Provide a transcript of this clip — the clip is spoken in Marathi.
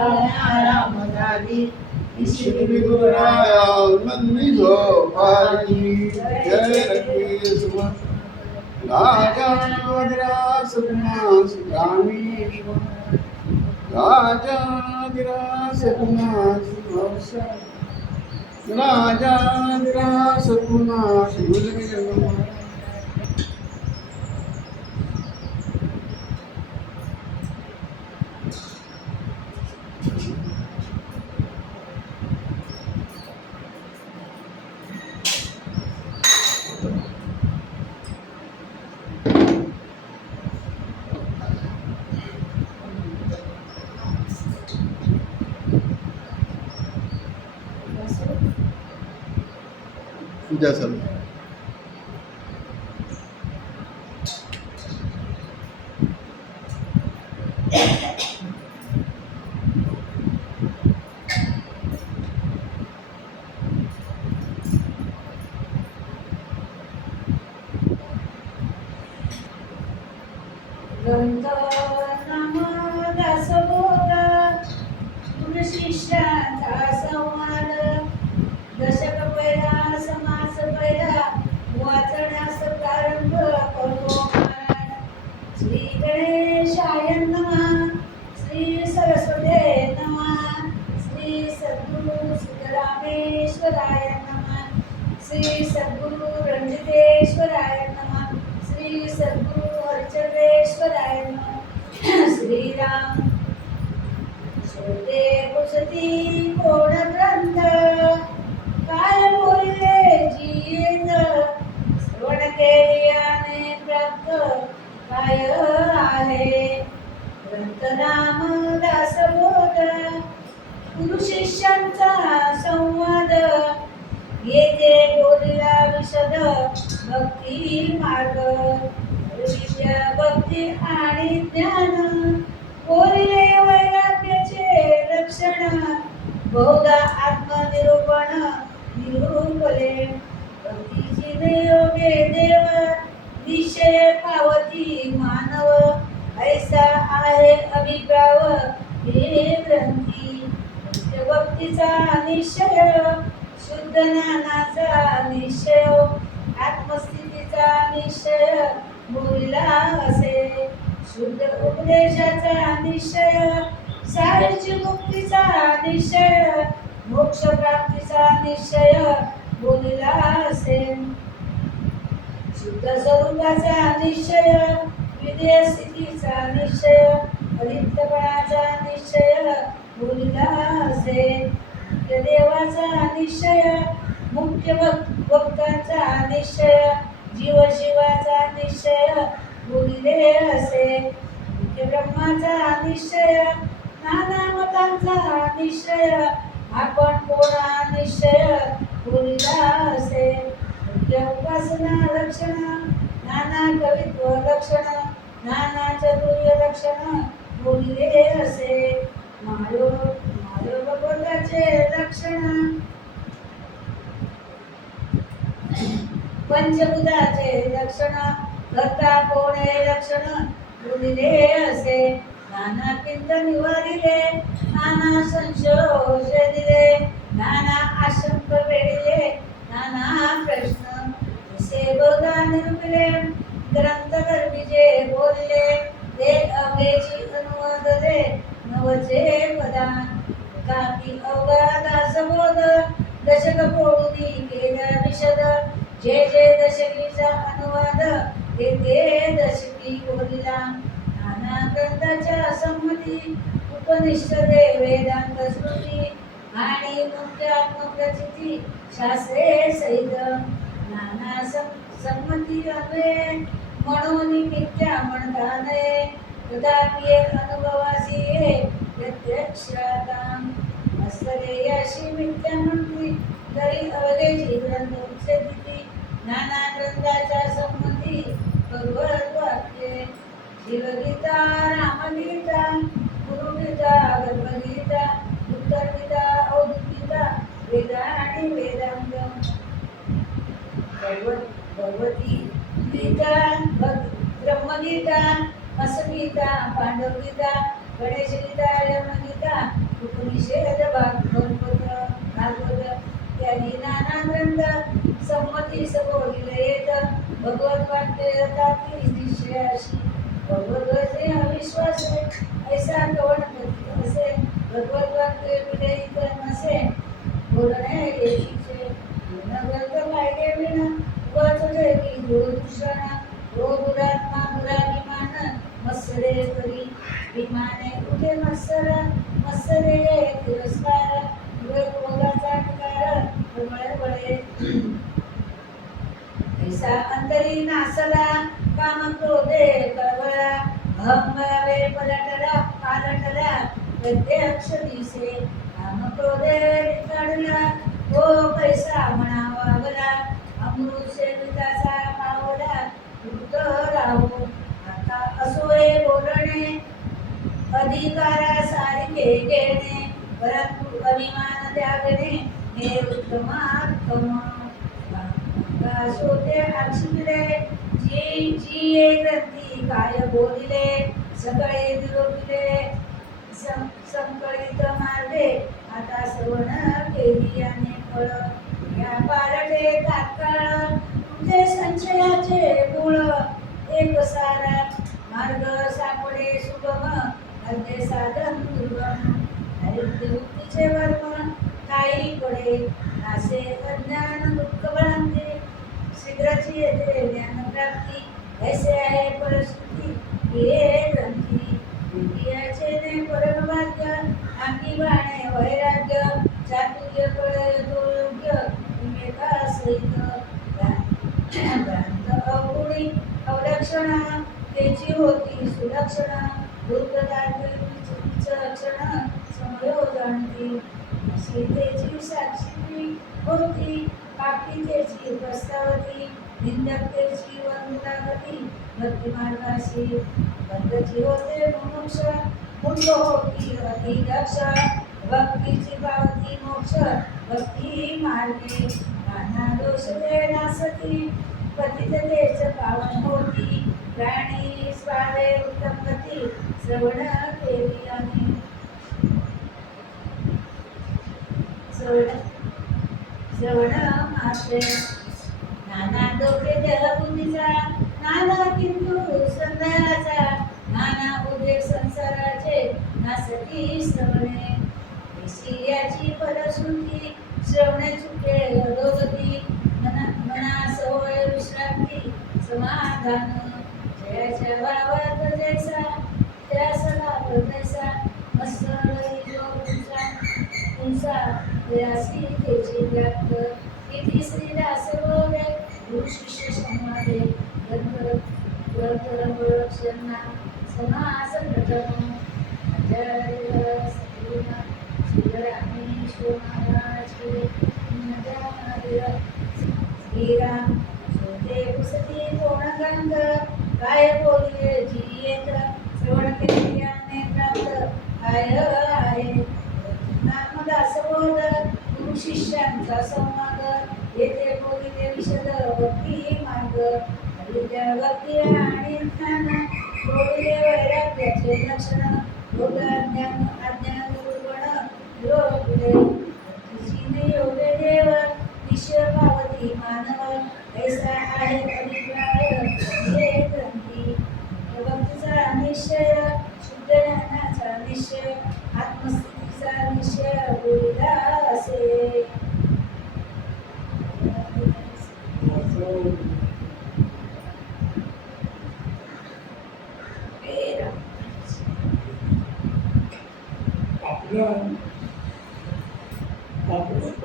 राम झाली श्री गुरुराया नंदी झोपाली जय रघुवीर राजाधिराज कुमार रामेश्वर राजाधिराज कुमार राजाधिराज कुमार शिवलिंग पूजा चालू ग्रंथ नाम दासबोधा गुरु शिष्याचा संवाद दशक पहिला समास पहिला वाचण्यास प्रारंभ करतो महाराज श्री गणेशाय नमः श्री सरस्वते नमः श्री सद्गुरु सिद्धरामेश्वराय नमः श्री सद्गुरु रणजितेश्वराय नमः श्री सद्गुरु हरचंद्रेश्वराय नमः श्रीराम श्रोते पुसती कोण ग्रंथ काय बोलले जियेंद श्रवण केल्याने प्राप्त काय आहे ग्रंथ नाम दासबोध गुरु शिष्यांचा संवाद येथे बोलला विशद भक्ती मार्ग विद्या भक्ती आणि ज्ञान बोलले वैराग्याचे लक्षण बहुधा आत्मनिरूपण निरूपले भक्तीची नियोगे देव विषय पावती मानव ऐसा आहे अभिप्राव हे ग्रंथी भक्तीचा निश्चय शुद्ध ज्ञानाचा निश्चय आत्मस्थितीचा निश्चय बोलिला असे शुद्ध उपदेशाचा निश्चय सारीची मुक्तीचा निश्चय मोक्ष प्राप्तीचा निश्चय बोलिला असे शुद्ध स्वरूपाचा निश्चय विदेह स्थितीचा निश्चय अलिप्तपणाचा निश्चय बोलिला असे देवाचा निश्चय मुख्य भक्तांचा निश्चय जीव शिवाचा निश्चय बोलिले असे मुख्य ब्रह्माचा निश्चय नाना मतांचा निश्चय आपण कोणा निश्चय बोलिला असे मुख्य उपासना लक्षण नाना कवित्व लक्षण नाना चतुर्य लक्षण बोलिले असे भगवताचे लक्षण पंचभूताचे लक्षण कर्ता कोणे लक्षण बोलिले असे नाना पिंड निवारिले नाना संशय दिले नाना आशंक वेडिले नाना प्रश्न असे बहुधा निरूपिले ग्रंथ गर्भीचे बोलले ते अवघेची अनुवादले नवचे पदान काकी अवघा दासबोध दशक पोळुनी केला विशद जे जे दशकीचा अनुवाद ते ते दशकी बोलिला नाना ग्रंथाच्या संमती उपनिषदे वेदांत श्रुती आणि मुख्य आत्मप्रचिती शास्त्रे सहित नाना संमती अन्वये म्हणून मिथ्या म्हणता नये तथापि अनुभवासी प्रत्यक्षातां असले याशी मिथ्या म्हणती तरी अवघेची ग्रंथ उच्चदिती नाना ग्रंथाच्या संमती भगवत वाक्ये शिवगीता रामगीता गुरुगीता गीता उत्तरगीता अवधूतगीता वेदा आणि वेदांग भगवती गीता ब्रह्मगीता असगीता पांडवगीता गणेशगीता यमगीता भगवत वाक्य यथापि निश्चयाशी भगवद्गीते अविश्वास ऐसा गणपती असे भगवत वाक्य विधेयित नसे बोलणे एकीचे ग्रंथ पाहिले विना उगाच देवी दुर्दूषण रो दुरात्मा दुराभिमान मत्सरे करी विमाने उठे मत्सरा मत्सरे तिरस्कार क्रोधाचा विकार वळे वळे ऐसा अंतरी नासला काम क्रोधे कळवळा अहंभावे पालटला प्रत्यक्ष दिसे काम क्रोधे काढला तो पैसा म्हणावा गला अमृत सेविताचा पावला वृत राहो आता असोय बोलणे अधिकारा सारिके घेणे परंतु अभिमान त्यागणे हे उत्तमात्म सोते आक्षिले जी जी एक ग्रंथी काय बोलिले सगळे निरोपिले संकळित मार्गे आता श्रवण केली आणि फळ या पारटे तात्काळ तुझे संशयाचे मूळ एक सारा मार्ग सापडे सुगम अर्धे साधन दुर्गम मुक्तीचे वर्म काही पडे नासे अज्ञान दुःख भ्रांती शीघ्रची येते ज्ञानप्राप्ती ऐसे आहे परिस्थिती हे ग्रंथी विद्याचे ने परमभाग्य आम्ही बाणे वैराग्य चातुर्य कळे तो योग्य विवेकासहित भ्रांत अवगुणी अवलक्षणा त्याची होती सुलक्षणा दुर्गदाची लक्षण समयोजांती सीतेची साक्षी होती पापितेची प्रस्तावती निंदकतेची वंदनागती भक्ती मार्गाशी बंधची होते मोक्ष मुंड होती अधिदक्ष भक्तीची पावती मोक्ष भक्ती मार्गे नाना दोष ते नासती पतितेच पावन होती प्राणी स्वावे उत्तम गती श्रवण केली आणि श्रवण मात्रे नाना दोषे देहबुद्धीचा नाना किंतु संदेहाचा नाना उद्रेक संसाराचे नासती श्रवणे याची फलश्रुती श्रवणे चुके अधोगती मना सवय विश्रांती समाधान जयाच्या भावात जैसा त्यासला जैसा मत्सरही जो पुंसा व्यासी त्याची व्याप्त इति श्रीदास बोले गुरु शिष्य संवादे ग्रंथरक्षणा समास प्रथम आचार्य सद्गुणा श्रीरामेश्वर महाराज के श्रीराम सोते पुसती कोण गंग काय बोलिले जी एक श्रवण केल्याने प्राप्त काय आहे नामदास बोल गुरु शिष्यांचा संवाद येथे बोलिले विशद भक्ती मार्ग विद्या भक्ती आणि ज्ञान बोलिले वैराग्याचे लक्षण योग ज्ञान अज्ञान दुर्गुण योगले भक्तीची योगे देव विश्व पावती मानव ऐसा आहे अभिप्राय हे ग्रंथी भक्तीचा निश्चय शुद्ध ज्ञानाचा निश्चय आत्मस्थितीचा निश्चय बोलिला असे आपलं